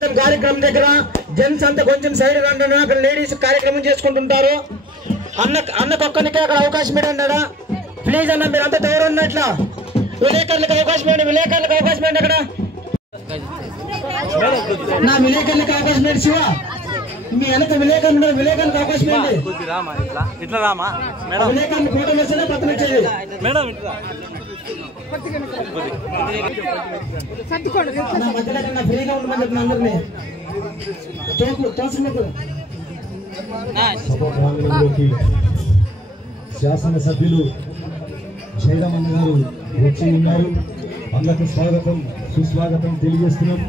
కార్యక్రమం దగ్గర జెంట్స్ అంతా కొంచెం సైడ్ రండి, అక్కడ లేడీస్ కార్యక్రమం చేసుకుంటుంటారు. అన్నకొక్కరికి అక్కడ అవకాశం ఏంటన్నాడా? ప్లీజ్ అన్న, మీరు అంతా దూరం ఉన్నట్ల విలేకరులకు అవకాశం ఏంటి, విలేకరులకు అవకాశం ఏంటి అక్కడ నా విలేకరులకు అవకాశం ఏంటి? శివ, మీ వెనక విలేకరులు విలేకరులకు అవకాశం ఏంటి? విలేకరులు ఫోటోలు వస్తేనే పక్కన వచ్చేది. మధ్యలో ఫ్రీగా ఉండమని చెప్పిన అందరినీ శాసనసభ్యులు జయరామన్న గారు వచ్చి ఉన్నారు. అందరికి స్వాగతం సుస్వాగతం తెలియజేస్తున్నాం.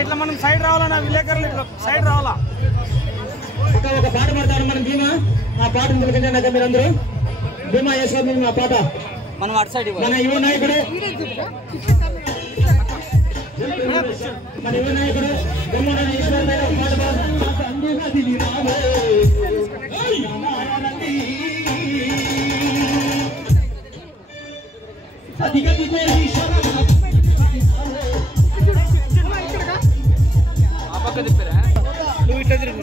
ఇట్లా మనం సైడ్ రావాలన్నా, విలేకరులు ఇట్లా సైడ్ రావాలా. ఒక పాట పడతారు మనం భీమా, ఆ పాటను తెలియజేయండి మీరందరూ. భీమా వేసుకోండి ఆ పాట. మనం అటు సైడ్ మన యువ నాయకుడు నువ్వు ఇట్లా తిరిగి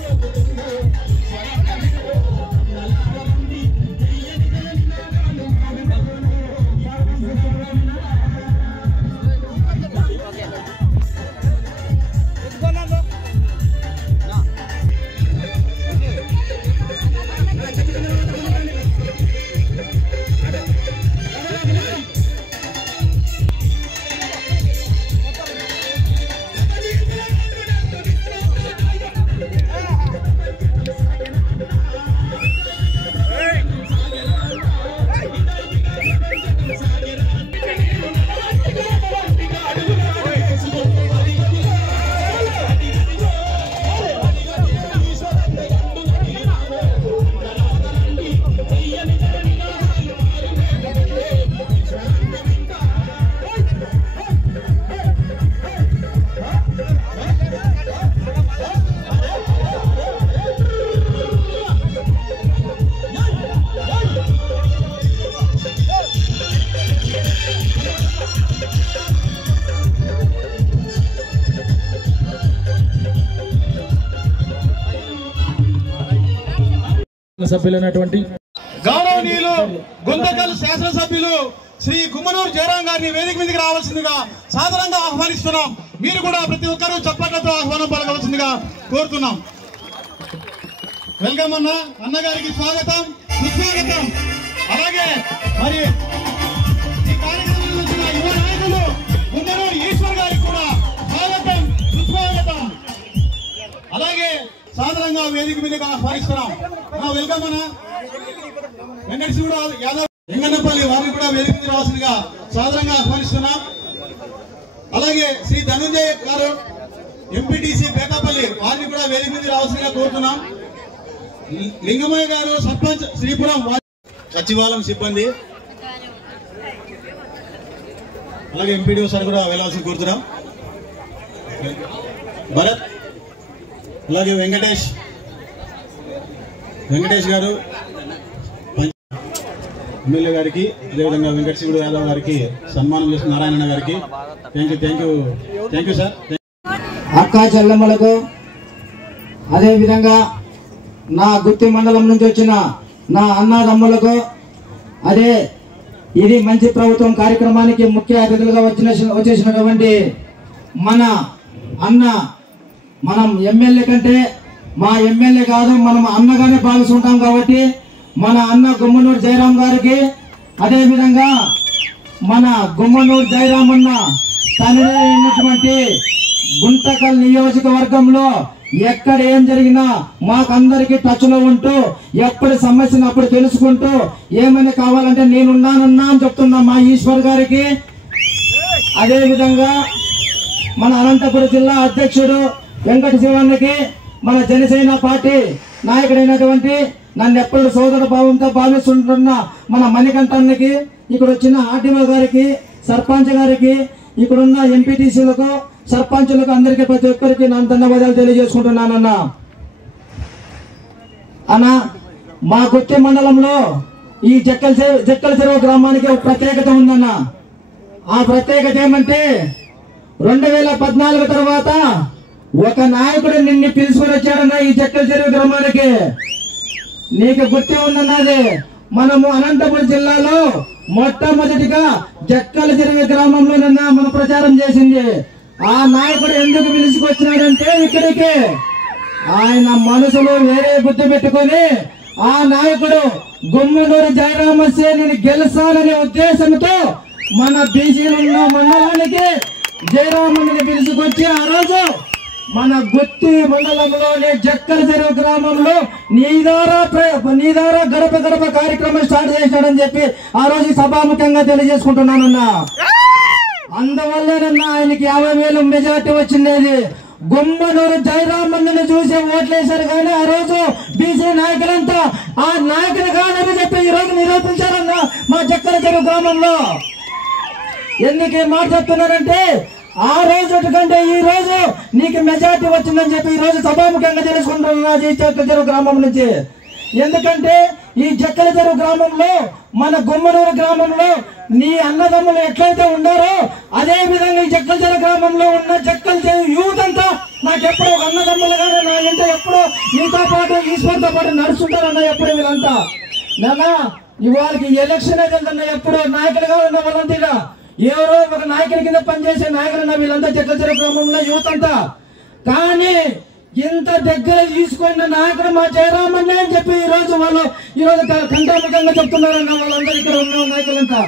సభ్యులైనటువంటి గౌరవనీయులు గుంతకల్ శాసనసభ్యులు శ్రీ గుమ్మనూరు జయరాం గారిని వేదిక మీదకి రావాల్సిందిగా సాధారణంగా ఆహ్వానిస్తున్నాం. మీరు కూడా ప్రతి ఒక్కరూ చప్పట్లతో ఆహ్వానం పలకవలసిందిగా కోరుతున్నాం. వెల్కమ్ అన్నగారికి స్వాగతం సుస్వాగతం. అలాగే మరి ఈ కార్యక్రమంలో వచ్చిన యువ నాయకులు గుమ్మనూరు ఈశ్వర్ గారికి కూడా స్వాగతం సుస్వాగతం. అలాగే సాధారణంగా వేదిక మీదకి ఆహ్వానిస్తున్నాం. వెల్కమ్ అన్న వెంకటశివుడు యాదవ్ వెంగన్నపల్లి వారిని కూడా వేదిక మీద రావాల్సిందిగా సాధారణంగా ఆహ్వానిస్తున్నాం. అలాగే శ్రీ ధనుంజయ గారు ఎంపీటీసీ పేకాపల్లి వారిని కూడా వేదిక మీద రావాల్సిందిగా కోరుతున్నాం. లింగమయ్య గారు సర్పంచ్ శ్రీపురం సచివాలయం సిబ్బంది, అలాగే ఎంపీడీఓ సార్ కూడా వెళ్ళాల్సింది కోరుతున్నాం. భరత్, అలాగే వెంకటేష్ గారు ఎమ్మెల్యే గారికి, అదేవిధంగా వెంకటశివుడు యాదవ్ గారికి సన్మానం చేసిన నారాయణ గారికి థ్యాంక్ యూ సార్. అక్కా చెల్లెమ్మలకు, అదేవిధంగా నా గుత్తి మండలం నుంచి వచ్చిన నా అన్నదమ్ములకు, అదే ఇది మంచి ప్రభుత్వం కార్యక్రమానికి ముఖ్య అతిథులుగా వచ్చేసినటువంటి మన అన్న, మనం ఎమ్మెల్యే కంటే మా ఎమ్మెల్యే కాదు, మనం అన్నగానే భావిస్తుంటాం కాబట్టి మన అన్న గుమ్మనూరు జయరాం గారికి, అదేవిధంగా మన గుమ్మనూరు జయరాం అన్న తండ్రి అయినటువంటి గుంతకల్ నియోజకవర్గంలో ఎక్కడ ఏం జరిగినా మాకందరికి టచ్ లో ఉంటూ ఎప్పటి సమస్యను అప్పుడు తెలుసుకుంటూ ఏమైనా కావాలంటే నేనున్నానన్నా అని చెప్తున్నా మా ఈశ్వర్ గారికి. అదేవిధంగా మన అనంతపురం జిల్లా అధ్యక్షుడు వెంకట శివన్నకి, మన జనసేన పార్టీ నాయకుడైనటువంటి నన్ను ఎప్పుడు సోదర భావంతో భావిస్తుంటున్న మన మణికంఠన్నకి, ఇక్కడ వచ్చిన ఆర్డీఓ గారికి, సర్పంచ్ గారికి, ఇక్కడున్న ఎంపీటీసీలకు, సర్పంచులకు అందరికీ ప్రతి ఒక్కరికి నా ధన్యవాదాలు తెలియజేసుకుంటున్నానన్నా. అన్న మా గుత్తి మండలంలో ఈ జక్కల చెరువు గ్రామానికి ఒక ప్రత్యేకత ఉందన్న. ఆ ప్రత్యేకత ఏమంటే 2014 తర్వాత ఒక నాయకుడు నిన్ను పిలుచుకొని వచ్చాడన్న ఈ జక్కల చెరువు గ్రామానికి. నీకు గుర్తు ఉందన్నది, మనము అనంతపురం జిల్లాలో మొట్టమొదటిగా జక్కల చెరువు గ్రామంలోనన్నా మనం ప్రచారం చేసింది. ఆ నాయకుడు ఎందుకు పిలుచుకొచ్చినాడంటే ఇక్కడికి ఆయన మనసులో వేరే గుర్తు పెట్టుకొని ఆ నాయకుడు గుమ్మనూరు జయరామస్య నేను గెలుస్తాననే ఉద్దేశంతో మన బీసీలున్న మండలానికి జయరామని పిలుచుకొచ్చి ఆ రోజు మన గుత్తి మండలంలోని జక్కల చెరువు గ్రామంలో నీ ద్వారా గడప గడప కార్యక్రమం స్టార్ట్ చేశాడని చెప్పి ఆ రోజు సభాముఖంగా తెలియజేసుకుంటున్నానన్నా. అందువల్లేనన్నా ఆయనకి 50,000 మెజార్టీ వచ్చిండేది. గుమ్మనూరు జయరామన్నను చూసి ఓట్లేశారు కానీ ఆ రోజు బీసీ నాయకులంతా ఆ నాయకుడు కాదని చెప్పి ఈ రోజు నిరూపించారన్న మా జక్కల చెరువు గ్రామంలో. ఎందుకు మాట చెప్తున్నారంటే ఆ రోజు కంటే ఈ రోజు నీకు మెజార్టీ వచ్చిందని చెప్పి ఈ రోజు సభాముఖంగా తెలుసుకుంటున్నా ఈ జక్కల చెరువు గ్రామం నుంచి. ఎందుకంటే ఈ జక్కల చెరువు గ్రామంలో మన గుమ్మనూరు గ్రామంలో నీ అన్నదమ్ములు ఎట్లయితే ఉన్నారో అదే విధంగా ఈ జక్కల చెరువు గ్రామంలో ఉన్న జక్కల చెరువు యూత్ అంతా నాకెప్పుడో అన్నదమ్ములుగానే నా ఇంట ఎప్పుడో నీతో పాటు ఈశ్వర్తో పాటు నడుచుంటారన్న ఎప్పుడు వీళ్ళంతా. నాన్న ఇవాళకి ఎలక్షన్ అయితే ఎప్పుడు నాయకులుగా ఉన్న వాళ్ళంతా ఎవరో ఒక నాయకుడి కింద పనిచేసే నాయకులు వీళ్ళంతా జక్కల చెరువు గ్రామంలో యూత్ అంతా. కానీ ఇంత దగ్గర తీసుకున్న నాయకుడు మా జయరామన్నే అని చెప్పి ఈ రోజు కంఠాముఖంగా చెప్తున్నారన్న వాళ్ళందరూ ఇక్కడ ఉన్న నాయకులంతా.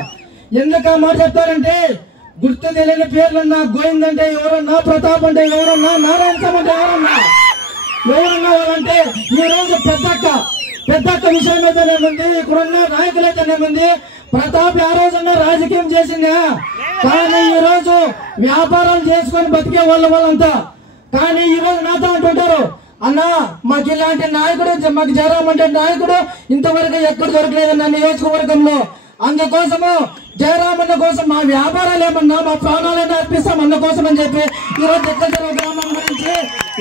ఎందుకు మాట చెప్తారంటే గుర్తు తెలియని పేర్లన్నా గోవింద్ అంటే ఎవరన్నా, ప్రతాప్ అంటే ఎవరన్నా, నారాయణ స్వామి అంటే ఎవరన్నా వాళ్ళంటే ఈ రోజు పెద్దక్క విషయం అయితేనేముంది, ఇక్కడున్న నాయకులైతేనేముంది. ప్రతాప్ ఆ రోజున్నా రాజకీయం చేసిందా, కానీ ఈ రోజు వ్యాపారాలు చేసుకొని బతికే వాళ్ళంతా. కానీ ఈ రోజు నాతో అంటుంటారు, అన్న మాకు ఇలాంటి నాయకుడు, మాకు జయరాం అంటే నాయకుడు ఇంతవరకు ఎక్కడ దొరకలేదన్న నియోజకవర్గంలో. అందుకోసము జయరామన్న కోసం మా వ్యాపారాలు ఏమన్నా మా ప్రాణాలైనా అర్పిస్తాం అన్న కోసం అని చెప్పి ఈ రోజు జక్కల చెరువు గ్రామం గురించి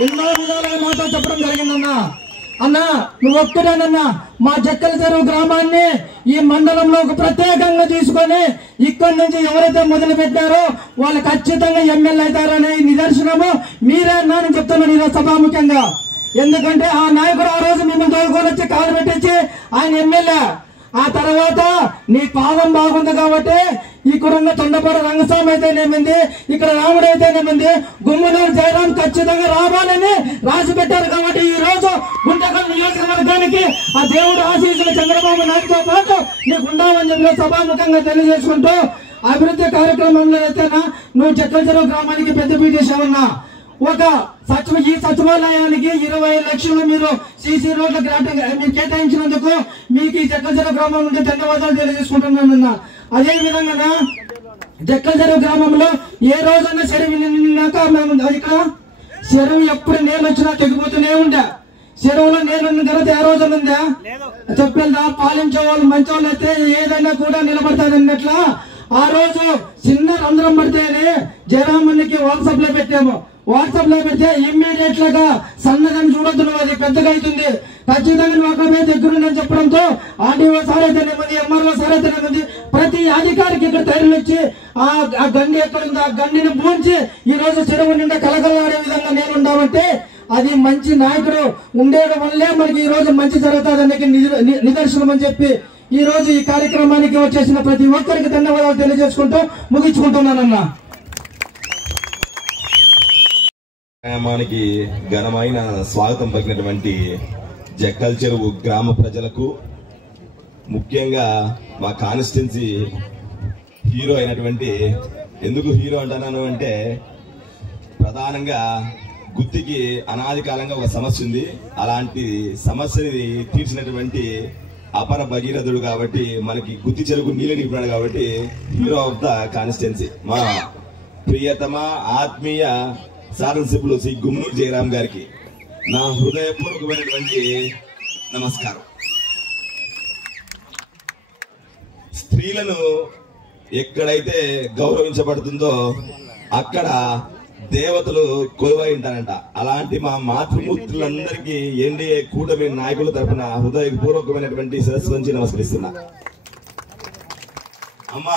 ఎన్నో విధాలుగా మాతో చెప్పడం జరిగిందన్నా. అన్నా నువ్వు ఒక్కడేనన్నా మా జక్కల చెరువు గ్రామాన్ని ఈ మండలంలో ప్రత్యేకంగా తీసుకొని ఇక్కడి నుంచి ఎవరైతే మొదలు పెట్టారో వాళ్ళు ఖచ్చితంగా ఎమ్మెల్యే అవుతారనే నిదర్శనము మీరే అన్నా అని చెప్తున్నాను ఈరోజు సభాముఖ్యంగా. ఎందుకంటే ఆ నాయకుడు ఆ రోజు మిమ్మల్ని తోలుకొని వచ్చి కాలు పెట్టించి ఆయన ఎమ్మెల్యే. ఆ తర్వాత నీ పాదం బాగుంది కాబట్టి ఇక్కడున్న తొండపాడు రంగస్వామి అయితేనేమింది, ఇక్కడ రాముడు అయితేనేమింది, గుమ్మనూరు జయరాం ఖచ్చితంగా రావాలని రాసి పెట్టారు. కాబట్టి ఈ రోజు గుంటకల్ నియోజకవర్గానికి ఆ దేవుడు ఆశీస్సులు చంద్రబాబు నాయుడుతో పాటు నీకు ఉండాలని చెప్పి సభాముఖంగా తెలియజేసుకుంటూ అభివృద్ధి కార్యక్రమంలో అయితేనా నువ్వు జక్కల చెరువు గ్రామానికి పెద్దపీట చేసావన్నా. ఈ సచివాలయానికి 20 లక్షలు మీరు సీసీ రోడ్ల గ్రాంట్ మీరు కేటాయించినందుకు మీకు ఈ జక్కల చెరువు గ్రామం నుండి ధన్యవాదాలు తెలియజేసుకుంటున్నానన్నా. అదే విధంగా జక్కల చెరువు గ్రామంలో ఏ రోజన్నా చెరువు నిన్నాక మేము ఇక్కడ చెరువు ఎప్పుడు నీళ్ళు వచ్చినా తెగిపోతూనే ఉండే. చెరువులో నీళ్ళు ఉన్న తర్వాత ఏ రోజున ఉందా చెప్పేదా, పాలించే వాళ్ళు మంచి వాళ్ళు అయితే ఏదైనా కూడా నిలబడతాది అన్నట్లా ఆ రోజు చిన్న రంధ్రం పడితేనే జయరామన్నికి వాట్సాప్ లో పెట్టాము. వాట్సాప్ లో పెడితే ఇమ్మీడియట్ గా సన్నదని చూడొద్దు, నువ్వు అది పెద్దగా అవుతుంది, ఖచ్చితంగా నువ్వు అక్కడ దగ్గరుండని చెప్పడంతో ఆర్డీఓ సార్ అయితేనేమంది, ఎంఆర్ఓ సార్ అయితేనేమంది, ప్రతి అధికారికి ఇక్కడ తయారు వచ్చి ఆ గండి ఎక్కడుంది ఆ గండిని పూడ్చి ఈ రోజు చెరువు నిండా కలకలాడే విధంగా నేను ఉండామంటే అది మంచి నాయకుడు ఉండేయడం వల్లే మనకి ఈ రోజు మంచి జరుగుతుందనే నిదర్శనం అని చెప్పి ఈ రోజు ఈ కార్యక్రమానికి వచ్చేసిన ప్రతి ఒక్కరికి ధన్యవాదాలు తెలియజేసుకుంటూ ముగించుకుంటున్నానన్నా. గ్రామానికి ఘనమైన స్వాగతం పలికినటువంటి జక్కల చెరువు గ్రామ ప్రజలకు, ముఖ్యంగా మా కాన్స్టిట్యున్సీ హీరో అయినటువంటి, ఎందుకు హీరో అంటున్నాను అంటే ప్రధానంగా గుత్తికి అనాది కాలంగా ఒక సమస్య ఉంది. అలాంటి సమస్యని తీర్చినటువంటి అపర భగీరథుడు కాబట్టి మనకి గుత్తి చెరువు నీళ్ళు నింపాడు కాబట్టి హీరో ఆఫ్ ద కాన్స్టిట్యున్సీ మా ప్రియతమ ఆత్మీయ శాసనసభ్యులు శ్రీ గుమ్మనూరు జయరాం గారికి నా హృదయపూర్వకమైనటువంటి నమస్కారం. స్త్రీలను ఎక్కడైతే గౌరవించబడుతుందో అక్కడ దేవతలు కొలువై ఉంటారంట. అలాంటి మా మాతృమూర్తులందరికీ ఎన్డీఏ కూటమి నాయకుల తరఫున హృదయపూర్వకమైనటువంటి శిరస్సు వంచి నమస్కరిస్తున్నా. అమ్మ,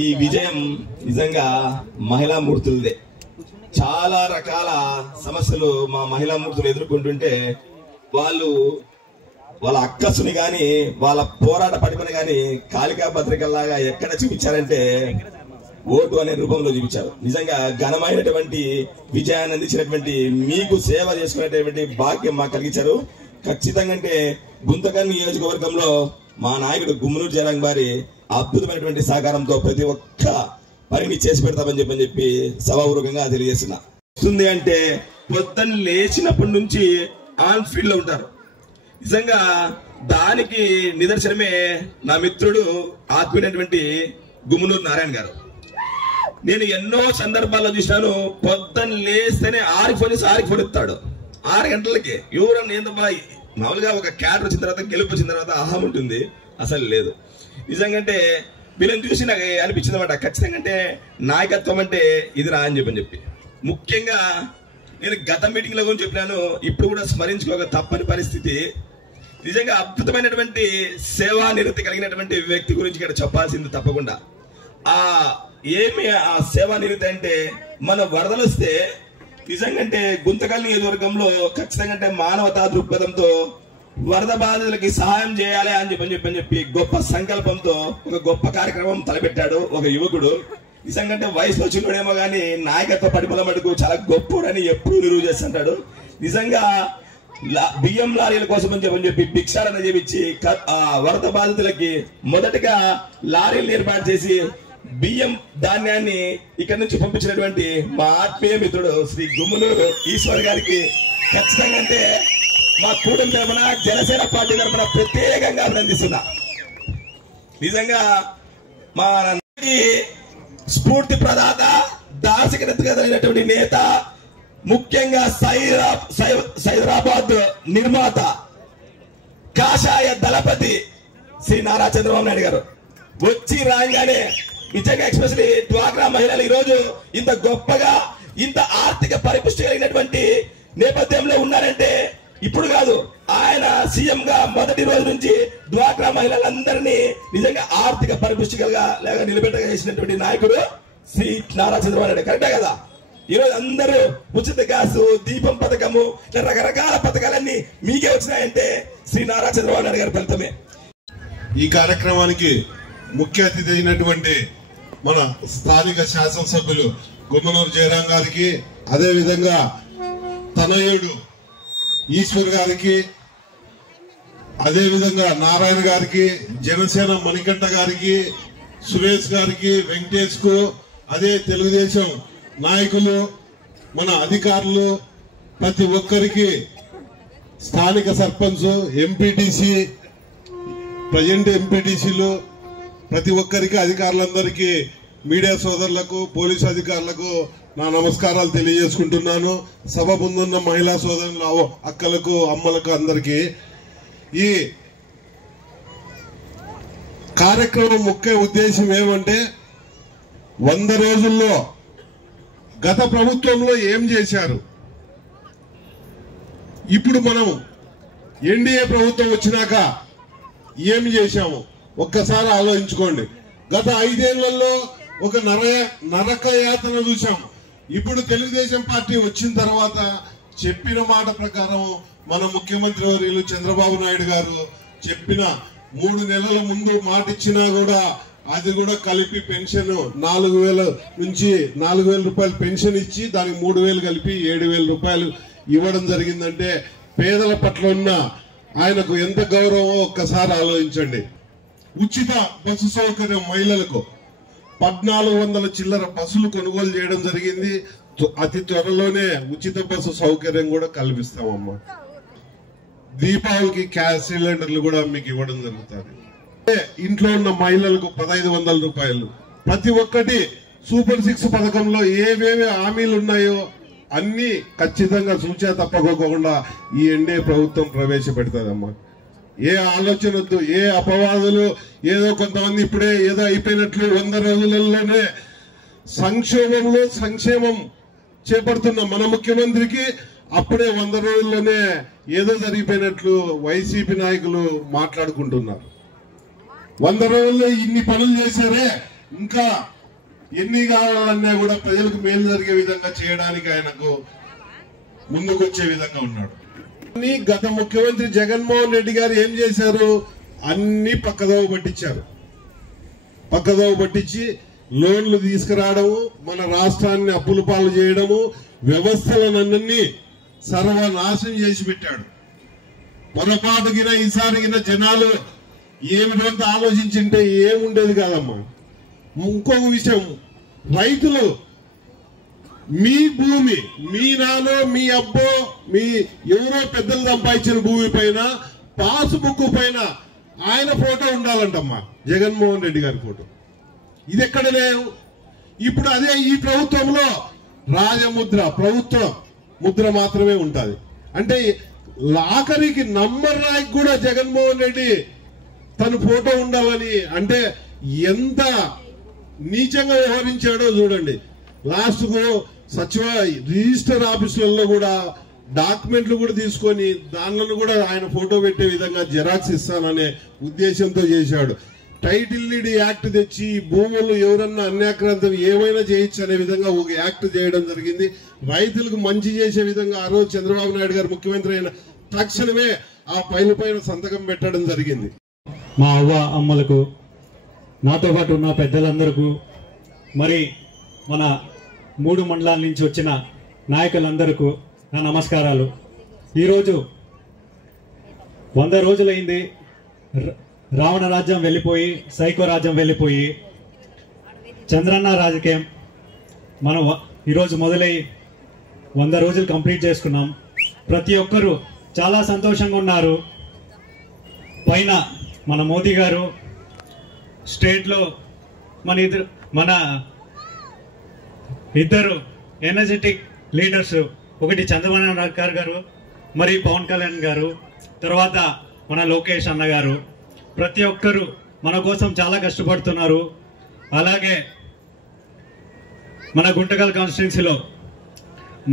ఈ విజయం నిజంగా మహిళా మూర్తులదే. చాలా రకాల సమస్యలు మా మహిళా మూర్తులు ఎదుర్కొంటుంటే వాళ్ళ అక్కసుని గాని వాళ్ళ పోరాట పటిమని గాని కాళికా పత్రికల్లాగా ఎక్కడ చూపించారంటే ఓటు అనే రూపంలో చూపించారు. నిజంగా ఘనమైనటువంటి విజయాన్ని అందించినటువంటి మీకు సేవ చేసుకునేటువంటి భాగ్యం మాకు కలిగించారు. ఖచ్చితంగా అంటే గుంతకల్ నియోజకవర్గంలో మా నాయకుడు గుమ్మనూరు జయరాం గారి అద్భుతమైనటువంటి సహకారంతో ప్రతి ఒక్క పనిని చేసి పెడతామని చెప్పి సభాపూర్వకంగా తెలియజేస్తున్నా. వస్తుంది అంటే పొద్దున్న లేచినప్పటి నుంచి ఆన్ ఫీల్డ్ లో ఉంటారు. నిజంగా దానికి నిదర్శనమే నా మిత్రుడు ఆత్మీయుడైనటువంటి గుమ్మనూరు నారాయణ గారు. నేను ఎన్నో సందర్భాల్లో చూసినాను, పొద్దున్న లేస్తేనే 6 ఫోన్ ఇస్తాడు. 6 గంటలకి ఎవరన్నా ఏందబ్బా, మామూలుగా ఒక క్యాడర్ వచ్చిన తర్వాత గెలుపు వచ్చిన తర్వాత అహం ఉంటుంది, అసలు లేదు. నిజంగా వీళ్ళని చూసి నాకు అనిపించింది అనమాట, ఖచ్చితంగా అంటే నాయకత్వం అంటే ఇది రా అని చెప్పి. ముఖ్యంగా నేను గత మీటింగ్ లో గురించి చెప్పినాను, ఇప్పుడు కూడా స్మరించుకోక తప్పని పరిస్థితి. నిజంగా అద్భుతమైనటువంటి సేవా నిరతి కలిగినటువంటి వ్యక్తి గురించి ఇక్కడ చెప్పాల్సింది తప్పకుండా. ఆ సేవా నిరతి అంటే మన వరదలు వస్తే నిజంగా గుంతకల్ నియోజకవర్గంలో ఖచ్చితంగా అంటే మానవతా దృక్పథంతో వరద బాధితులకి సహాయం చేయాలి అని చెప్పి గొప్ప సంకల్పంతో ఒక గొప్ప కార్యక్రమం తలపెట్టాడు ఒక యువకుడు. నిజంగా అంటే వయసులో చిన్నడేమో గానీ నాయకత్వ పటిమల మటుకు చాలా గొప్పడని ఎప్పుడు నిరువు చేస్తుంటాడు. నిజంగా బియ్యం లారీల కోసం అని చెప్పి భిక్షారణ చేపించి వరద బాధితులకి మొదటగా లారీలు ఏర్పాటు చేసి బియ్యం ధాన్యాన్ని ఇక్కడ నుంచి పంపించినటువంటి మా ఆత్మీయ మిత్రుడు శ్రీ గుమ్మనూరు ఈశ్వర్ గారికి ఖచ్చితంగా అంటే మా కూటమి తరఫున జనసేన పార్టీ తరఫున ప్రత్యేకంగా అభినందిస్తున్నా. నిజంగా మా స్ఫూర్తి ప్రదాత, దార్శనికతమైనటువంటి నేత, ముఖ్యంగా సైదరాబాద్ నిర్మాత, కాషాయ దళపతి శ్రీ నారా చంద్రబాబు నాయుడు గారు వచ్చి రాగానే నిజంగా ఎక్స్పెషలీ డ్వాక్రా మహిళలు ఈరోజు ఇంత గొప్పగా ఇంత ఆర్థిక పరిపుష్టి కలిగినటువంటి నేపథ్యంలో ఉన్నారంటే ఇప్పుడు కాదు, ఆయన సీఎం గా మొదటి రోజు నుంచి డ్వాక్రా మహిళలందరినీ నిజంగా ఆర్థిక పరిపుష్టిగా లేక నిలబెట్టగలిసినటువంటి నాయకుడు శ్రీ నారా చంద్రబాబు నాయుడు. కరెక్టే కదా? ఈరోజు అందరూ ఉచిత గ్యాసు, దీపం పథకము, రకరకాల పథకాలన్నీ మీకే వచ్చినాయంటే శ్రీ నారా చంద్రబాబు నాయుడు గారి ఫలితమే. ఈ కార్యక్రమానికి ముఖ్య అతిథి అయినటువంటి మన స్థానిక శాసనసభ్యులు గుమ్మనూరు జయరాం గారికి, అదేవిధంగా తనయుడు ఈశ్వర్ గారికి, అదేవిధంగా నారాయణ గారికి, జనసేన మణికంఠ గారికి, సురేష్ గారికి, వెంకటేష్ కు, అదే తెలుగుదేశం నాయకులు, మన అధికారులు, ప్రతి ఒక్కరికి, స్థానిక సర్పంచ్, ఎంపీటీసీ, ప్రజెంట్ ఎంపీటీసీలు, ప్రతి ఒక్కరికి, అధికారులందరికీ, మీడియా సోదరులకు, పోలీసు అధికారులకు నా నమస్కారాలు తెలియజేసుకుంటున్నాను. సభ ముందున్న మహిళా సోదరులు, అక్కలకు, అమ్మలకు అందరికీ. ఈ కార్యక్రమం ముఖ్య ఉద్దేశం ఏమంటే 100 రోజుల్లో గత ప్రభుత్వంలో ఏం చేశారు, ఇప్పుడు మనం ఎన్డీఏ ప్రభుత్వం వచ్చినాక ఏం చేశాము ఒక్కసారి ఆలోచించుకోండి. గత 5 ఏళ్లలో ఒక నరక యాతన చూసాము. ఇప్పుడు తెలుగుదేశం పార్టీ వచ్చిన తర్వాత చెప్పిన మాట ప్రకారం మన ముఖ్యమంత్రి వర్యులు చంద్రబాబు నాయుడు గారు చెప్పిన 3 నెలల ముందు మాట ఇచ్చినా కూడా అది కూడా కలిపి పెన్షన్ 4,000 నుంచి 4,000 రూపాయలు పెన్షన్ ఇచ్చి దానికి 3,000 కలిపి 7,000 రూపాయలు ఇవ్వడం జరిగిందంటే పేదల పట్ల ఉన్న ఆయనకు ఎంత గౌరవమో ఒక్కసారి ఆలోచించండి. ఉచిత బస్సు సౌకర్యం మహిళలకు 1,400 చిల్లర బస్సులు కొనుగోలు చేయడం జరిగింది. అతి త్వరలోనే ఉచిత బస్సు సౌకర్యం కూడా కల్పిస్తామమ్మా. దీపావళికి గ్యాస్ సిలిండర్లు కూడా మీకు ఇవ్వడం జరుగుతుంది. ఇంట్లో ఉన్న మహిళలకు 1,500 రూపాయలు. ప్రతి ఒక్కటి సూపర్ 6 పథకంలో ఏవేవి హామీలు ఉన్నాయో అన్ని ఖచ్చితంగా సూచన తప్పకోకుండా ఈ ఎన్డీఏ ప్రభుత్వం ప్రవేశపెడతాదమ్మా. ఏ ఆలోచన వద్దు, ఏ అపవాదులు, ఏదో కొంతమంది ఇప్పుడే ఏదో అయిపోయినట్లు 100 రోజులలోనే సంక్షేమం చేపడుతున్న మన ముఖ్యమంత్రికి అప్పుడే 100 రోజుల్లోనే ఏదో జరిగిపోయినట్లు వైసీపీ నాయకులు మాట్లాడుకుంటున్నారు. 100 రోజుల్లో ఇన్ని పనులు చేశారే, ఇంకా ఎన్ని కావాలన్నా కూడా ప్రజలకు మేలు జరిగే విధంగా చేయడానికి ఆయనకు ముందుకొచ్చే విధంగా ఉన్నాడు. గత ముఖ్యమంత్రి జగన్మోహన్ రెడ్డి గారు ఏం చేశారు? అన్ని పక్కదోవ పట్టించారు. పక్కదోవ పట్టించి లోన్లు తీసుకురావడము, మన రాష్ట్రాన్ని అప్పుల పాలు చేయడము, వ్యవస్థలనన్నీ సర్వనాశనం చేసి పెట్టాడు. పొరపాటుగిన ఈసారిగిన జనాలు ఏమిటంత ఆలోచించింటే ఏముండేది కాదమ్మా. ఇంకొక విషయం, రైతులు మీ భూమి, మీ నాలో మీ అబ్బో మీ ఎవరో పెద్దలు సంపాదించిన భూమి పైన పాస్బుక్ పైన ఆయన ఫోటో ఉండాలంటమ్మా, జగన్మోహన్ రెడ్డి గారి ఫోటో. ఇది ఎక్కడ లేవు. ఇప్పుడు అదే ఈ ప్రభుత్వంలో రాజముద్ర, ప్రభుత్వ ముద్ర మాత్రమే ఉంటుంది. అంటే ఆఖరికి నంబర్ రాయికి కూడా జగన్మోహన్ రెడ్డి తన ఫోటో ఉండాలని, అంటే ఎంత నీచంగా వ్యవహరించాడో చూడండి. లాస్ట్ కు సచివాలయ రిజిస్టర్ ఆఫీసులలో కూడా డాక్యుమెంట్లు కూడా తీసుకొని దానిలో కూడా ఆయన ఫోటో పెట్టే విధంగా జెరాక్స్ ఇస్తాననే ఉద్దేశంతో చేశాడు. టైటిల్ డీడ్ యాక్ట్ తెచ్చి భూములు ఎవరన్నా అన్యాక్రాంతం ఏమైనా చేయొచ్చు అనే విధంగా ఒక యాక్ట్ చేయడం జరిగింది. రైతులకు మంచి చేసే విధంగా ఆ రోజు చంద్రబాబు నాయుడు గారు ముఖ్యమంత్రి అయిన తక్షణమే ఆ పైన సంతకం పెట్టడం జరిగింది. మా అవ్వ అమ్మలకు, నాతో పాటు ఉన్న పెద్దలందరికీ, మరి మన 3 మండలాల నుంచి వచ్చిన నాయకులందరికీ నా నమస్కారాలు. ఈరోజు 100 రోజులైంది. రావణ రాజ్యం వెళ్ళిపోయి, సైకో రాజ్యం వెళ్ళిపోయి, చంద్రన్న రాజకీయం మనం ఈరోజు మొదలై 100 రోజులు కంప్లీట్ చేసుకున్నాం. ప్రతి ఒక్కరూ చాలా సంతోషంగా ఉన్నారు. పైన మన మోదీ గారు, స్టేట్లో మన ఇద్దరు ఎనర్జెటిక్ లీడర్స్, ఒకటి చంద్రబాబు నాయుడు గారు, మరి పవన్ కళ్యాణ్ గారు, తర్వాత మన లోకేష్ అన్న గారు, ప్రతి ఒక్కరూ మన కోసం చాలా కష్టపడుతున్నారు. అలాగే మన గుంటకల్ కాన్స్టిట్యున్సీలో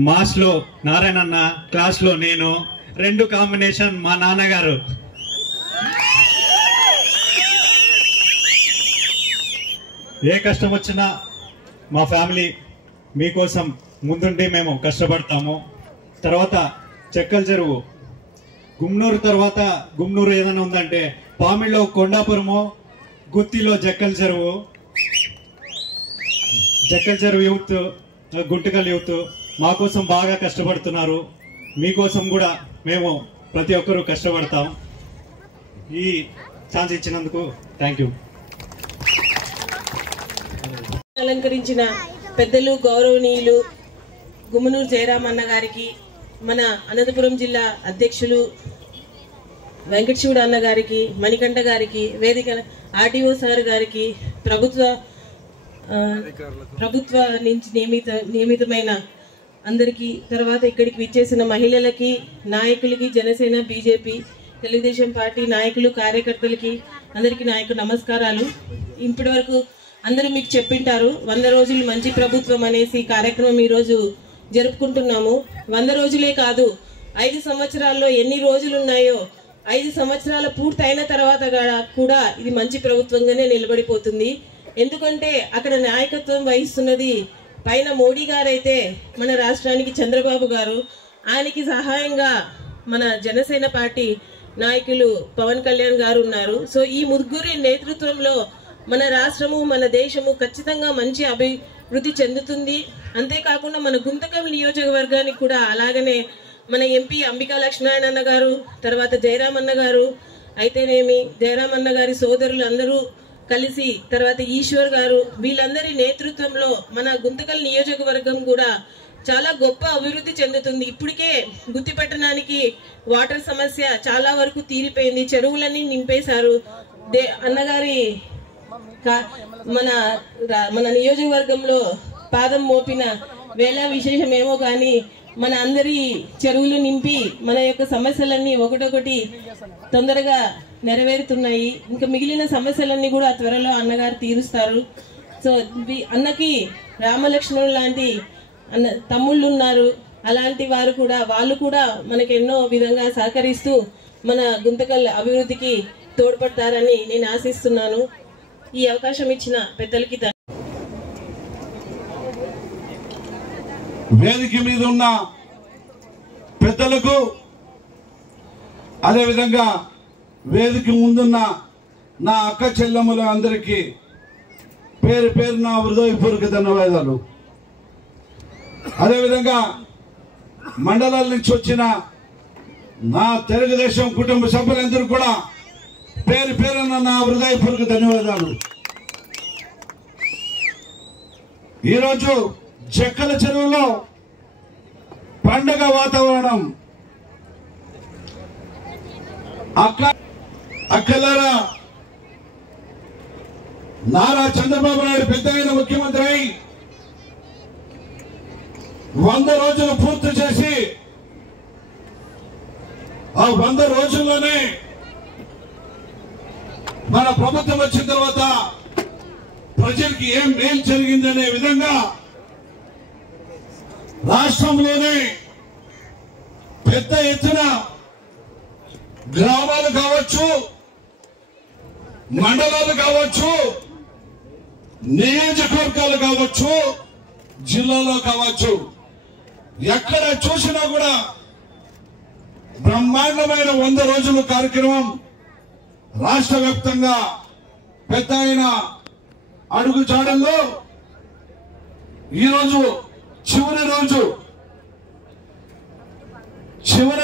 మాస్లో నారాయణ అన్న, క్లాస్లో నేను, 2 కాంబినేషన్ మా నాన్నగారు. ఏ కష్టం వచ్చినా మా ఫ్యామిలీ మీకోసం ముందుండి మేము కష్టపడతాము. తర్వాత చెక్కల చెరువు, గుమ్నూరు తర్వాత గుమ్నూరు ఏదైనా ఉందంటే పామిడిలో కొండాపురము, గుత్తిలో జక్కల చెరువు, యూత్, గుంటకల్ యూత్ మా కోసం బాగా కష్టపడుతున్నారు. మీకోసం కూడా మేము ప్రతి ఒక్కరూ కష్టపడతాం. ఈ ఛాన్స్ ఇచ్చినందుకు థ్యాంక్ యూ. అలంకరించిన పెద్దలు, గౌరవనీయులు గుమ్మనూరు జయరామన్న గారికి, మన అనంతపురం జిల్లా అధ్యక్షులు వెంకటశివుడు అన్న గారికి, మణికంఠ గారికి, వేదిక ఆర్టీఓ సార్ గారికి, ప్రభుత్వ నుంచి నియమితమైన అందరికీ, తర్వాత ఇక్కడికి విచ్చేసిన మహిళలకి, నాయకులకి, జనసేన, బీజేపీ, తెలుగుదేశం పార్టీ నాయకులు, కార్యకర్తలకి అందరికీ నమస్కారాలు. ఇప్పటి వరకు అందరూ మీకు చెప్పింటారు 100 రోజులు మంచి ప్రభుత్వం అనేసి కార్యక్రమం ఈరోజు జరుపుకుంటున్నాము. 100 రోజులే కాదు, 5 సంవత్సరాల్లో ఎన్ని రోజులు ఉన్నాయో 5 సంవత్సరాల పూర్తి అయిన తర్వాత కూడా ఇది మంచి ప్రభుత్వంగానే నిలబడిపోతుంది. ఎందుకంటే అక్కడ నాయకత్వం వహిస్తున్నది పైన మోడీ గారైతే మన రాష్ట్రానికి చంద్రబాబు గారు, ఆయనకి సహాయంగా మన జనసేన పార్టీ నాయకులు పవన్ కళ్యాణ్ గారు ఉన్నారు. సో ఈ ముగ్గురి నేతృత్వంలో మన రాష్ట్రము, మన దేశము ఖచ్చితంగా మంచి అభివృద్ధి చెందుతుంది. అంతేకాకుండా మన గుంతకల్ నియోజకవర్గానికి కూడా అలాగనే మన ఎంపీ అంబికా లక్ష్మీనారాయణ గారు, తర్వాత జయరామన్న గారు అయితేనేమి, జయరామన్న గారి సోదరులు అందరూ కలిసి, తర్వాత ఈశ్వర్ గారు, వీళ్ళందరి నేతృత్వంలో మన గుంతకల్ నియోజకవర్గం కూడా చాలా గొప్ప అభివృద్ధి చెందుతుంది. ఇప్పటికే గుత్తిపట్టణానికి వాటర్ సమస్య చాలా వరకు తీరిపోయింది, చెరువులన్నీ నింపేశారు. అన్నగారి మన నియోజకవర్గంలో పాదం మోపిన వేళ విశేషమేమో కానీ మన అందరి చెరువులు నింపి మన యొక్క సమస్యలన్నీ ఒకటొకటి తొందరగా నెరవేరుతున్నాయి. ఇంకా మిగిలిన సమస్యలన్నీ కూడా త్వరలో అన్నగారు తీరుస్తారు. సో అన్నకి రామలక్ష్మణుడు లాంటి తమ్ముళ్ళు ఉన్నారు. అలాంటి వారు కూడా వాళ్ళు కూడా మనకు ఎన్నో విధంగా సహకరిస్తూ మన గుంతకల్ అభివృద్ధికి తోడ్పడతారని నేను ఆశిస్తున్నాను. ఈ అవకాశం ఇచ్చిన పెద్దలకి వేదిక మీద ఉన్న పెద్దలకు, అదేవిధంగా వేదిక ముందున్న నా అక్క చెల్లెమ్మల అందరికీ పేరు పేరు నా హృదయపూర్వక ధన్యవాదాలు. అదేవిధంగా మండలాల నుంచి వచ్చిన నా తెలుగుదేశం కుటుంబ సభ్యులందరూ కూడా పేరు పేరున నా హృదయపూర్వక ధన్యవాదాలు. ఈరోజు చెక్కల చెరువులో పండగ వాతావరణం. అక్కలారా, నారా చంద్రబాబు నాయుడు పెద్ద అయిన ముఖ్యమంత్రి అయి 100 రోజులు పూర్తి చేసి ఆ 100 రోజుల్లోనే మన ప్రభుత్వం వచ్చిన తర్వాత ప్రజలకి ఏం మేలు జరిగిందనే విధంగా రాష్ట్రంలోనే పెద్ద ఎత్తున గ్రామాలు కావచ్చు, మండలాలు కావచ్చు, నియోజకవర్గాలు కావచ్చు, జిల్లాలో కావచ్చు, ఎక్కడ చూసినా కూడా బ్రహ్మాండమైన 100 రోజుల కార్యక్రమం రాష్ట్ర వ్యాప్తంగా పెద్ద అయిన అడుగు జాడల్లో ఈరోజు చివరి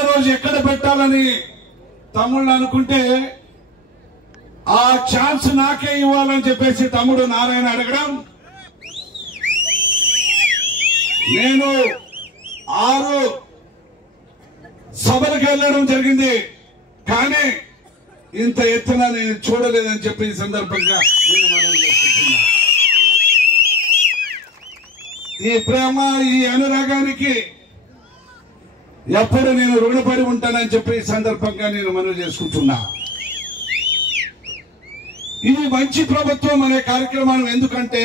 రోజు ఎక్కడ పెట్టాలని తమ్ముళ్ళు అనుకుంటే ఆ ఛాన్స్ నాకే ఇవ్వాలని చెప్పేసి తమ్ముడు నారాయణ అడగడం, నేను 6 సభలకు వెళ్ళడం జరిగింది, కానీ ఇంత ఎత్తున నేను చూడలేదని చెప్పి ఈ సందర్భంగా నేను మనవి చేసుకుంటున్నా. ఈ ప్రేమ, ఈ అనురాగానికి ఎప్పుడు నేను రుణపడి ఉంటానని చెప్పి ఈ సందర్భంగా నేను మనవి చేసుకుంటున్నా. ఇది మంచి ప్రభుత్వం అనే కార్యక్రమాన్ని ఎందుకంటే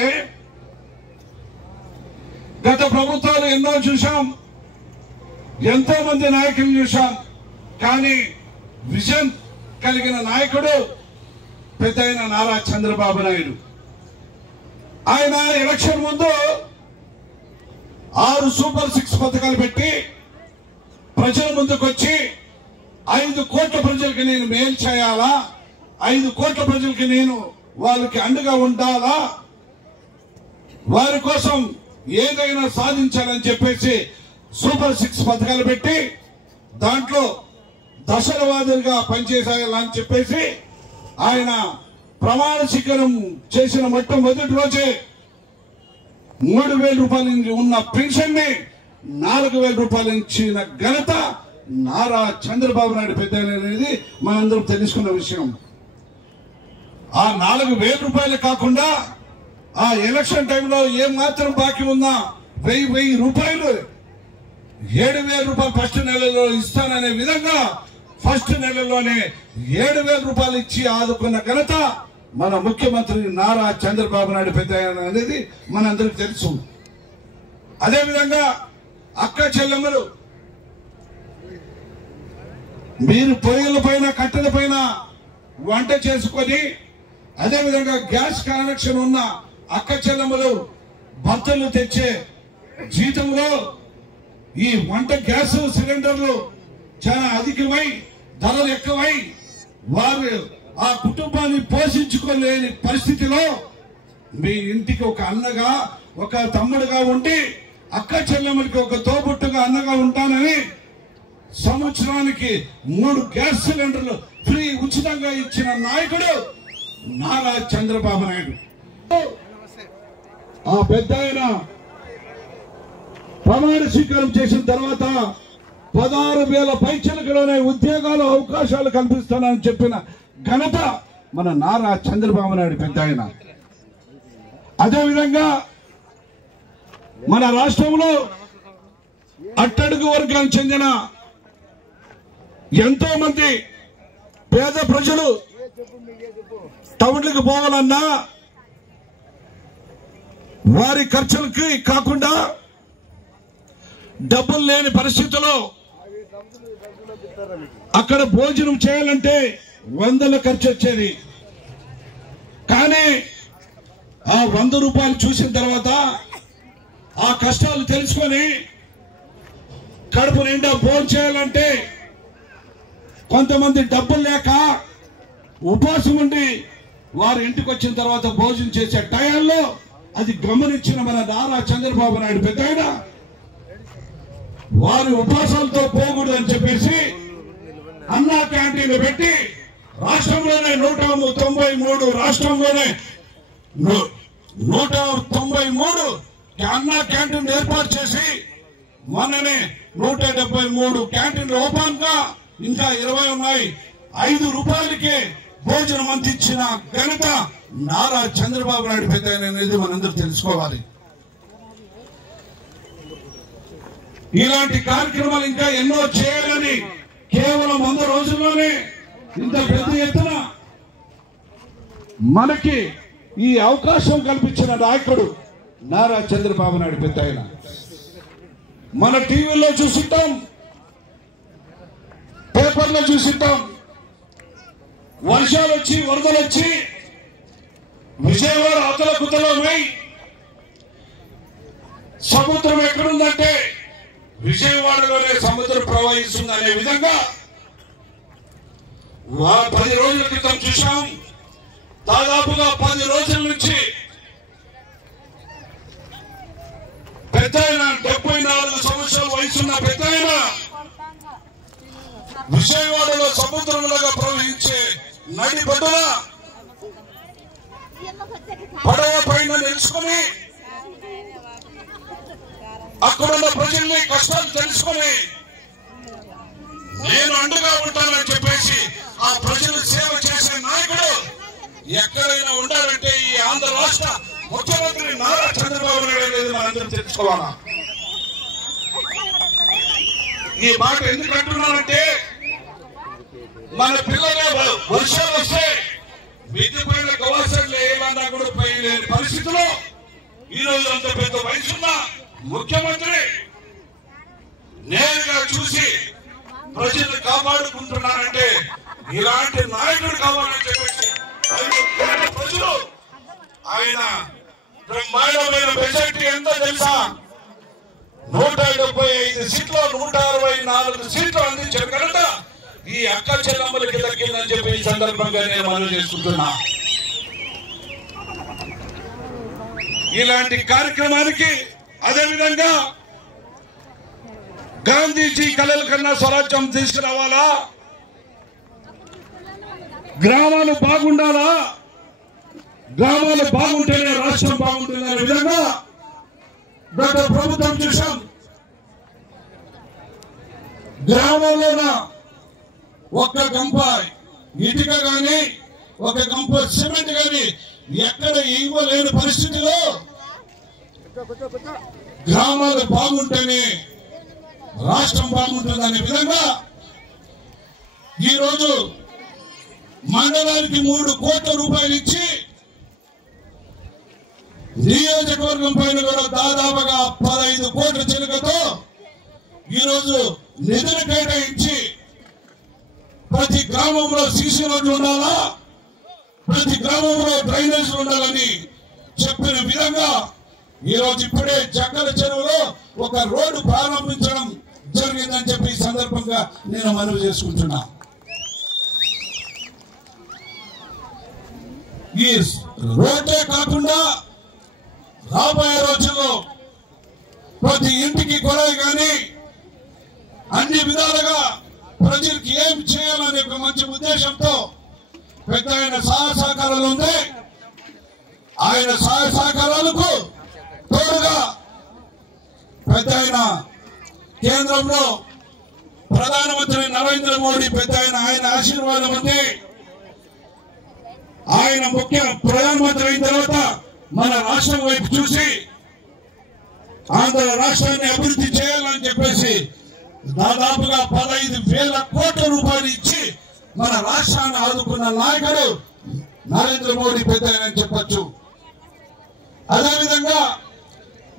గత ప్రభుత్వాలు ఎన్నో చూశాం, ఎంతో మంది నాయకులు చూశాం, కానీ విజన్ కలిగిన నాయకుడు పెద్ద అయిన నారా చంద్రబాబు నాయుడు. ఆయన ఎలక్షన్ ముందు 6 సూపర్ 6 పథకాలు పెట్టి ప్రజల ముందుకు వచ్చి 5 కోట్ల ప్రజలకి నేను మేలు చేయాలా, 5 కోట్ల ప్రజలకి నేను వాళ్ళకి అండగా ఉండాలా, వారి కోసం ఏదైనా సాధించాలని చెప్పేసి సూపర్ 6 పథకాలు పెట్టి దాంట్లో దశల వారీగా పనిచేసేయాలని చెప్పేసి ఆయన ప్రమాణ స్వీకారం చేసిన మొట్టమొదటి రోజే 3,000 రూపాయలు ఉన్న పెన్షన్ ని 4,000 రూపాయలు ఇచ్చిన ఘనత నారా చంద్రబాబు నాయుడు పెద్ద అనేది మనందరం తెలుసుకున్న విషయం. ఆ 4,000 రూపాయలు కాకుండా ఆ ఎలక్షన్ టైంలో ఏం మాత్రం బాకీ ఉన్నా 1,000 రూపాయలు 7,000 రూపాయలు ఫస్ట్ నెలలో ఇస్తాననే విధంగా ఫస్ట్ నెలలోనే 7,000 రూపాయలు ఇచ్చి ఆదుకున్న ఘనత మన ముఖ్యమంత్రి నారా చంద్రబాబు నాయుడు పెద్ద అనేది మనందరికి తెలుసు. అదేవిధంగా అక్క చెల్లెమ్మలు, మీరు పొయ్యిల పైన కట్టెల పైన వంట చేసుకొని అదేవిధంగా గ్యాస్ కనెక్షన్ ఉన్న అక్క చెల్లెమ్మలు భర్తలు తెచ్చే జీతంలో ఈ వంట గ్యాస్ సిలిండర్లు చాలా అధికమై ధరలు ఎక్కువై వారు ఆ కుటుంబాన్ని పోషించుకోలేని పరిస్థితిలో మీ ఇంటికి ఒక అన్నగా, ఒక తమ్ముడుగా ఉండి అక్క చెల్లెమ్మలకి ఒక తోబుట్టుగా అన్నగా ఉంటానని సంవత్సరానికి 3 గ్యాస్ సిలిండర్లు ఫ్రీ ఉచితంగా ఇచ్చిన నాయకుడు నారా చంద్రబాబు నాయుడు. ఆ పెద్ద ఆయన ప్రమాణ స్వీకారం చేసిన తర్వాత 16,000 పైచలకులోనే ఉద్యోగాలు అవకాశాలు కల్పిస్తానని చెప్పిన ఘనత మన నారా చంద్రబాబు నాయుడు పెద్ద ఆయన. అదేవిధంగా మన రాష్ట్రంలో అట్టడుగు వర్గానికి చెందిన ఎంతో మంది పేద ప్రజలు టౌన్లకు పోవాలన్నా వారి ఖర్చులకి కాకుండా డబ్బులు లేని పరిస్థితుల్లో అక్కడ భోజనం చేయాలంటే వందల ఖర్చు వచ్చేది. కానీ ఆ 100 రూపాయలు చూసిన తర్వాత ఆ కష్టాలు తెలుసుకొని కడుపు నిండా భోజనం చేయాలంటే కొంతమంది డబ్బులు లేక ఉపవాసం ఉండి వారి ఇంటికి వచ్చిన తర్వాత భోజనం చేసే టైంలో అది గమనించిన మన నారా చంద్రబాబు నాయుడు పెద్దాయన వారి ఉపవాసాలతో పోకూడదు అని చెప్పేసి అన్నా క్యాంటీన్ పెట్టి రాష్ట్రంలోనే 193 రాష్ట్రంలోనే 193 అన్నా క్యాంటీన్ ఏర్పాటు చేసి మొన్ననే 173 క్యాంటీన్లు ఓపెన్ గా ఇంకా 20 ఉన్నాయి. 5 రూపాయలకే భోజనం అందించిన ఘనత నారా చంద్రబాబు నాయుడు పెద్దాయన అనేది మనందరూ తెలుసుకోవాలి. ఇలాంటి కార్యక్రమాలు ఇంకా ఎన్నో చేయాలని కేవలం 100 రోజుల్లోనే ఇంత పెద్ద ఎత్తున మనకి ఈ అవకాశం కల్పించిన నాయకుడు నారా చంద్రబాబు నాయుడు పెద్దాయన. మన టీవీలో చూస్తుంటాం, పేపర్లో చూస్తుంటాం, వర్షాలు వచ్చి వరదలు వచ్చి విజయవాడ అవతల కుతలమై సముద్రం ఎక్కడుందంటే విజయవాడలోనే సముద్రం ప్రవహిస్తుంది అనే విధంగా 10 రోజుల క్రితం చూశాం. దాదాపుగా 10 రోజుల నుంచి పెద్దాయన 74 సంవత్సరాల వయసున్న పెద్దాయన విజయవాడలో సముద్రంలాగా ప్రవహించే నడి బొడ్డున పడవ పైన నిలుచుకుని అక్కడున్న ప్రజల్ని కష్టాలు తెలుసుకుని నేను అండగా ఉంటానని చెప్పేసి ఆ ప్రజలు సేవ చేసే నాయకుడు ఎక్కడైనా ఉండాలంటే ఈ ఆంధ్ర రాష్ట్ర ముఖ్యమంత్రి నారా చంద్రబాబు నాయుడు అనేది మనందరం తెలుసుకోవాలా. ఈ మాట ఎందుకు అంటున్నానంటే మన పిల్లలు వర్షాలు వస్తే మిద్ది పైన గవాసలు ఏమన్నా కూడా లేని పరిస్థితిలో ఈ రోజు అంత పెద్ద వయసున్న ముఖ్యమంత్రి నేరుగా చూసి ప్రజలు కాపాడుకుంటున్నారంటే ఇలాంటి నాయకుడు కావాలని చెప్పేసి ప్రజలు ఆయన బ్రహ్మాండమైన మెజారిటీ ఎంతో తెలుసా? 175 సీట్లు 164 సీట్లు అందించారు కనుక ఈ అక్క చెల్లమ్మలకి దక్కిందని చెప్పి ఈ సందర్భంగా నేను మనవి చేసుకుంటున్నా. ఇలాంటి కార్యక్రమానికి అదేవిధంగా గాంధీజీ కలల కన్నా స్వరాజ్యం తీసుకురావాలా, గ్రామాలు బాగుండాలా, గ్రామాలు బాగుంటేనే రాష్ట్రం బాగుంటుంది అనే విధంగా గత ప్రభుత్వం చూశాం. గ్రామంలోన ఒక్క గంప ఇటుక గాని ఒక గంప సిమెంట్ గాని ఎక్కడ ఇవ్వలేని పరిస్థితిలో గ్రామాలు బాగుంటేనే రాష్ట్రం బాగుంటుంది అనే విధంగా ఈరోజు మండలానికి 3 కోట్ల రూపాయలు ఇచ్చి నియోజకవర్గం పైన కూడా దాదాపుగా 15 కోట్ల చిలుకతో ఈరోజు నిధులు కేటాయించి ప్రతి గ్రామంలో సీసీ రోడ్లు ఉండాలా, ప్రతి గ్రామంలో డ్రైనేజ్ ఉండాలని చెప్పిన విధంగా ఈరోజు ఇప్పుడే జగ్గల చెరువులో ఒక రోడ్డు ప్రారంభించడం జరిగిందని చెప్పి ఈ సందర్భంగా నేను మనవి చేసుకుంటున్నా. ఈ రోడ్డే కాకుండా రాబోయే రోజుల్లో ప్రతి ఇంటికి కొరాయి కానీ అన్ని విధాలుగా ప్రజలకు ఏం చేయాలనే ఒక మంచి ఉద్దేశంతో పెద్ద ఆయన సహాయ సహకారాలు ఉంది. ఆయన సహాయ సహకారాలకు తోడుగా పెద్ద ఆయన కేంద్రంలో ప్రధానమంత్రి నరేంద్ర మోడీ పెద్ద ఆయన ఆశీర్వాదం ఉంది. ఆయన ముఖ్య ప్రధానమంత్రి అయిన తర్వాత మన రాష్ట్రం వైపు చూసి ఆంధ్ర రాష్ట్రాన్ని అభివృద్ధి చేయాలని చెప్పేసి దాదాపుగా 15,000 కోట్ల రూపాయలు ఇచ్చి మన రాష్ట్రాన్ని ఆదుకున్న నాయకుడు నరేంద్ర మోడీ పెద్ద ఆయన చెప్పచ్చు. అదేవిధంగా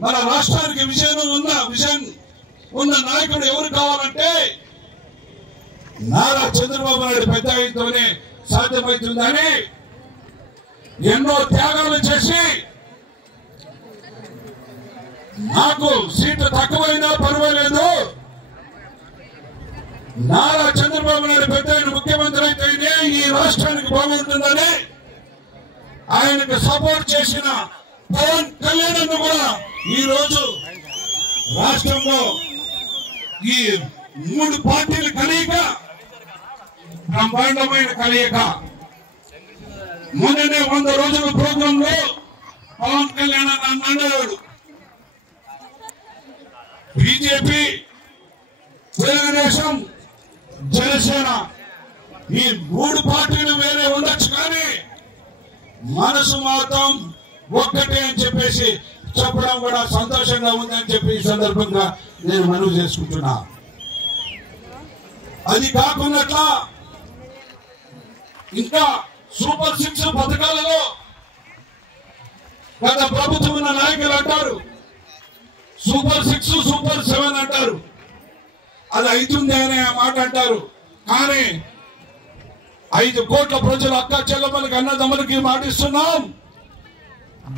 మన రాష్ట్రానికి విజయం ఉన్న నాయకుడు ఎవరు కావాలంటే నారా చంద్రబాబు నాయుడు పెద్ద ఆయనతోనే సాధ్యమవుతుందని ఎన్నో త్యాగాలు చేసి నాకు సీటు తక్కువైనా పర్వాలేదు, నారా చంద్రబాబు నాయుడు పెద్ద ఆయన ముఖ్యమంత్రి అయితేనే ఈ రాష్ట్రానికి బాగుంటుందని ఆయనకు సపోర్ట్ చేసిన పవన్ కళ్యాణ్ కూడా ఈ రోజు రాష్ట్రంలో ఈ 3 పార్టీల కలయిక బ్రహ్మాండమైన కలయిక. మొన్ననే 100 రోజుల ప్రోగ్రాం లో పవన్ కళ్యాణ్ అన్నాడు, బీజేపీ, తెలుగుదేశం, జనసేన ఈ 3 పార్టీలు వేరే ఉండొచ్చు కానీ మనసు మాత్రం ఒక్కటే అని చెప్పేసి చెప్పడం కూడా సంతోషంగా ఉందని చెప్పి ఈ సందర్భంగా నేను మనవి చేసుకుంటున్నా. అది కాకుండా ఇంకా సూపర్ 6 పథకాలలో గత ప్రభుత్వం ఉన్న నాయకులు అంటారు సూపర్ 6, సూపర్ 7 అంటారు. అది అవుతుంది అనే మాట అంటారు. కానీ 5 కోట్ల ప్రజలు అక్క చెల్లెమ్మలకి అన్నదమ్ములకి మాటిస్తున్నాం.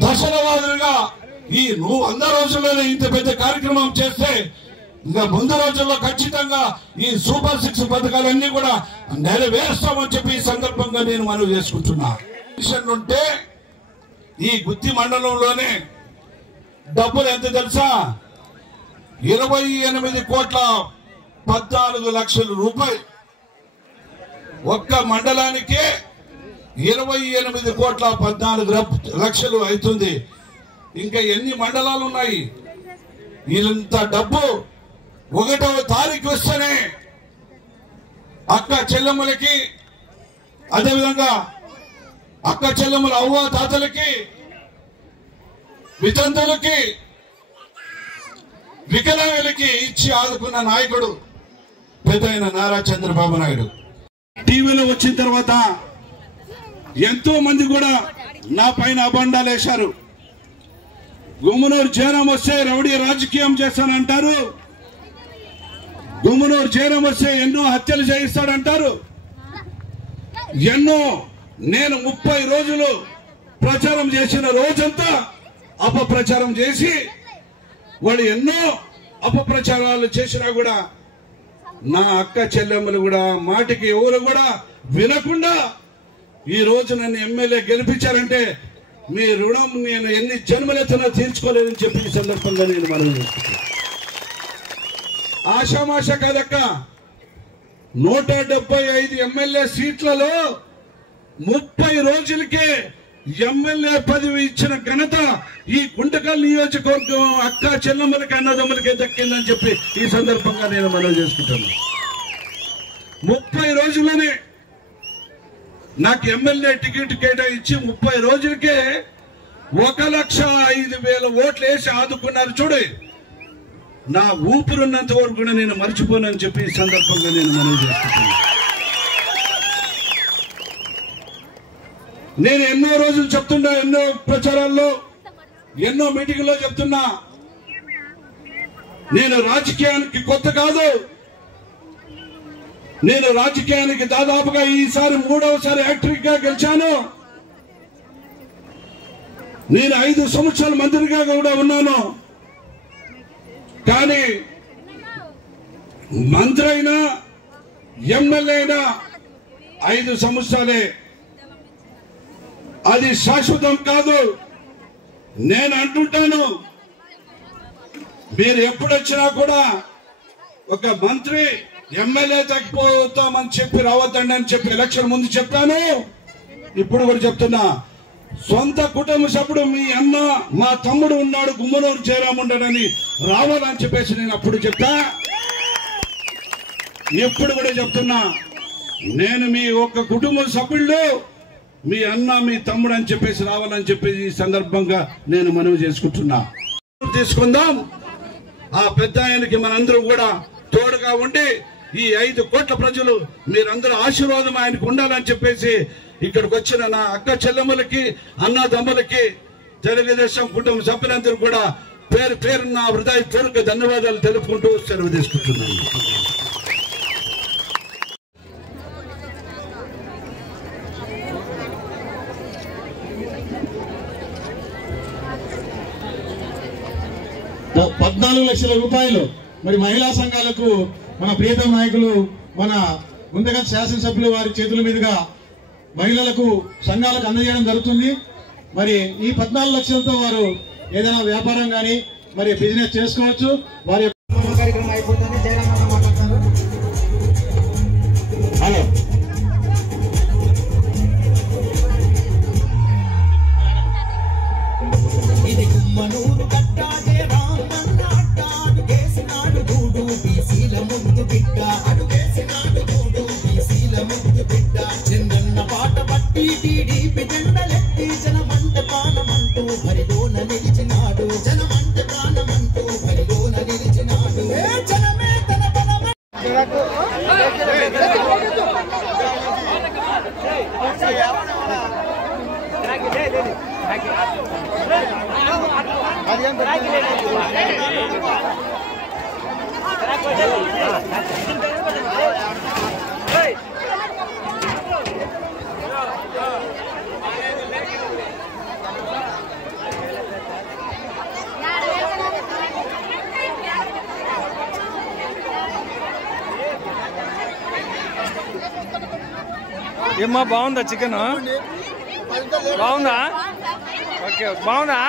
దశల వారీగా ఈ 100 రోజుల్లోనే ఇంత పెద్ద కార్యక్రమం చేస్తే ఇంకా ముందు రోజుల్లో ఖచ్చితంగా ఈ సూపర్ 6 పథకాలన్నీ కూడా నెరవేరుస్తామని చెప్పి ఈ సందర్భంగా నేను మనవి చేసుకుంటున్నా. ఉంటే ఈ గుత్తి మండలంలోనే డబ్బులు ఎంత తెలుసా? 28 కోట్ల 14 లక్షల రూపాయలు. ఒక్క మండలానికే 28 కోట్ల 14 లక్షలు అవుతుంది. ఇంకా ఎన్ని మండలాలు ఉన్నాయి? ఇంత డబ్బు 1వ తారీఖు వస్తేనే అక్క చెల్లెమ్మలకి, అదేవిధంగా అక్క చెల్లెమ్మల అవ్వ తాతలకి, వితంతులకి, వికలాంగులకి ఇచ్చి ఆదుకున్న నాయకుడు పెద్దయిన నారా చంద్రబాబు నాయుడు. టీవీలో వచ్చిన తర్వాత ఎంతో మంది కూడా నా పైన అబండాలు వేశారు. గుమ్మనూరు జయరాం వస్తే రౌడీ రాజకీయం చేస్తానంటారు, గుమ్మనూరు జయరాం వస్తే ఎన్నో హత్యలు చేయిస్తాడంటారు. ఎన్నో నేను 30 రోజులు ప్రచారం చేసిన రోజంతా అపప్రచారం చేసి వాళ్ళు ఎన్నో అపప్రచారాలు చేసినా కూడా నా అక్క చెల్లెమ్మలు కూడా మాటికి ఎవరు కూడా వినకుండా ఈ రోజు నన్ను ఎమ్మెల్యే గెలిపించారంటే మీ రుణం నేను ఎన్ని జన్మలెత్తినా తీర్చుకోలేదని చెప్పి ఈ సందర్భంగా నేను మనవి చేసుకుంటున్నాను. ఆషామాష కాదక్క, 175 ఎమ్మెల్యే సీట్లలో 30 రోజులకే ఎమ్మెల్యే పదవి ఇచ్చిన ఘనత ఈ గుంటకల్ నియోజకవర్గం అక్క చెల్లెమ్మలకి అన్నదమ్ములకే దక్కిందని చెప్పి ఈ సందర్భంగా నేను మనవి చేసుకుంటున్నాను. 30 రోజుల్లోనే నాకు ఎమ్మెల్యే టికెట్ కేటాయించి 30 రోజులకే 1,05,000 ఓట్లు వేసి ఆదుకున్నారు. చూడు, నా ఊపిరున్నంత వరకు కూడా నేను మర్చిపోనని చెప్పి ఈ సందర్భంగా నేను మనవి చేసుకుంటున్నాను. నేను ఎన్నో రోజులు చెప్తున్నా, ఎన్నో ప్రచారాల్లో, ఎన్నో మీటింగ్లో చెప్తున్నా, నేను రాజకీయానికి కొత్త కాదు. నేను రాజకీయానికి దాదాపుగా ఈసారి 3వసారి యాక్టరీగా గెలిచాను. నేను 5 సంవత్సరాల మంత్రిగా కూడా ఉన్నాను. కానీ మంత్రి అయినా ఎమ్మెల్యే అయినా 5 సంవత్సరాలే, అది శాశ్వతం కాదు. నేను అంటుంటాను, మీరు ఎప్పుడొచ్చినా కూడా ఒక మంత్రి ఎమ్మెల్యే తగ్గిపోతామని చెప్పి రావద్దండి అని చెప్పి ఎలక్షన్ ముందు చెప్పాను. ఇప్పుడు కూడా చెప్తున్నా, సొంత కుటుంబ సభ్యుడు మీ అన్న మా తమ్ముడు ఉన్నాడు, గుమ్మనూరు జయరాం ఉండడని రావాలని చెప్పేసి నేను అప్పుడు చెప్తా. ఎప్పుడు కూడా చెప్తున్నా, నేను మీ ఒక్క కుటుంబ సభ్యుడు, మీ అన్న మీ తమ్ముడు అని చెప్పేసి రావాలని చెప్పేసి ఈ సందర్భంగా నేను మనవి చేసుకుంటున్నా. తీసుకుందాం, ఆ పెద్ద ఆయనకి మనందరం కూడా తోడుగా ఉండి ఈ 5 కోట్ల ప్రజలు మీరందరూ ఆశీర్వాదం ఆయనకు ఉండాలని చెప్పేసి ఇక్కడికి వచ్చిన నా అక్క చెల్లెమ్మలకి, అన్నదమ్ములకి, తెలుగుదేశం కుటుంబ సభ్యులందరూ కూడా పేరు పేరున్న హృదయపూర్వక ధన్యవాదాలు తెలుపుకుంటూ సెలవు తీసుకుంటున్నాను. ₹14,00,000 మరి మహిళా సంఘాలకు మన ప్రియతమ నాయకులు మన గుంతగల్ శాసనసభ్యులు వారి చేతుల మీదుగా మహిళలకు సంఘాలకు అందజేయడం జరుగుతుంది. మరి ఈ 14 లక్షలతో వారు ఏదైనా వ్యాపారం కానీ మరి బిజినెస్ చేసుకోవచ్చు. వారి కార్యక్రమం అయిపోతుంది. జయరామన్న మాట్లాడతారు. హలో ఇది గుమ్మనూరు కట్టాడే రామన్న అడ్డాడు కేసినాడు దూడు బీసీల ముద్దు బిడ్డ అడుగేసినాడు దూడు బీసీల ముద్దు బిడ్డ చందన్న పాట పట్టి టీడీపీ జెండలెత్తి జనమంట ప్రాణమంటూ పరిలోన నిలిచినాడు జనమంట ప్రాణమంటూ పరిలోన నిలిచినాడు జనమే తన బలమ ఏమ్మా బాగుందా చికెన్ బాగుందా ఓకే బాగుందా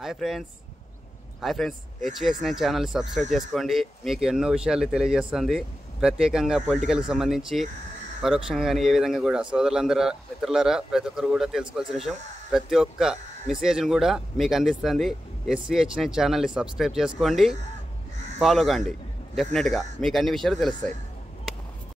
hi friends HVX9 channel subscribe చేసుకోండి. మీకు ఎన్నో విషయాలు తెలియజేస్తుంది. ప్రత్యేకంగా పొలిటికల్కి సంబంధించి పరోక్షంగా కానీ ఏ విధంగా కూడా సోదరులందరూ మిత్రులారా ప్రతి ఒక్కరు కూడా తెలుసుకోవాల్సిన విషయం ప్రతి ఒక్క మెసేజ్ను కూడా మీకు అందిస్తుంది. HVX9 ఛానల్ని సబ్స్క్రైబ్ చేసుకోండి, ఫాలో కండి. డెఫినెట్గా మీకు అన్ని విషయాలు తెలుస్తాయి.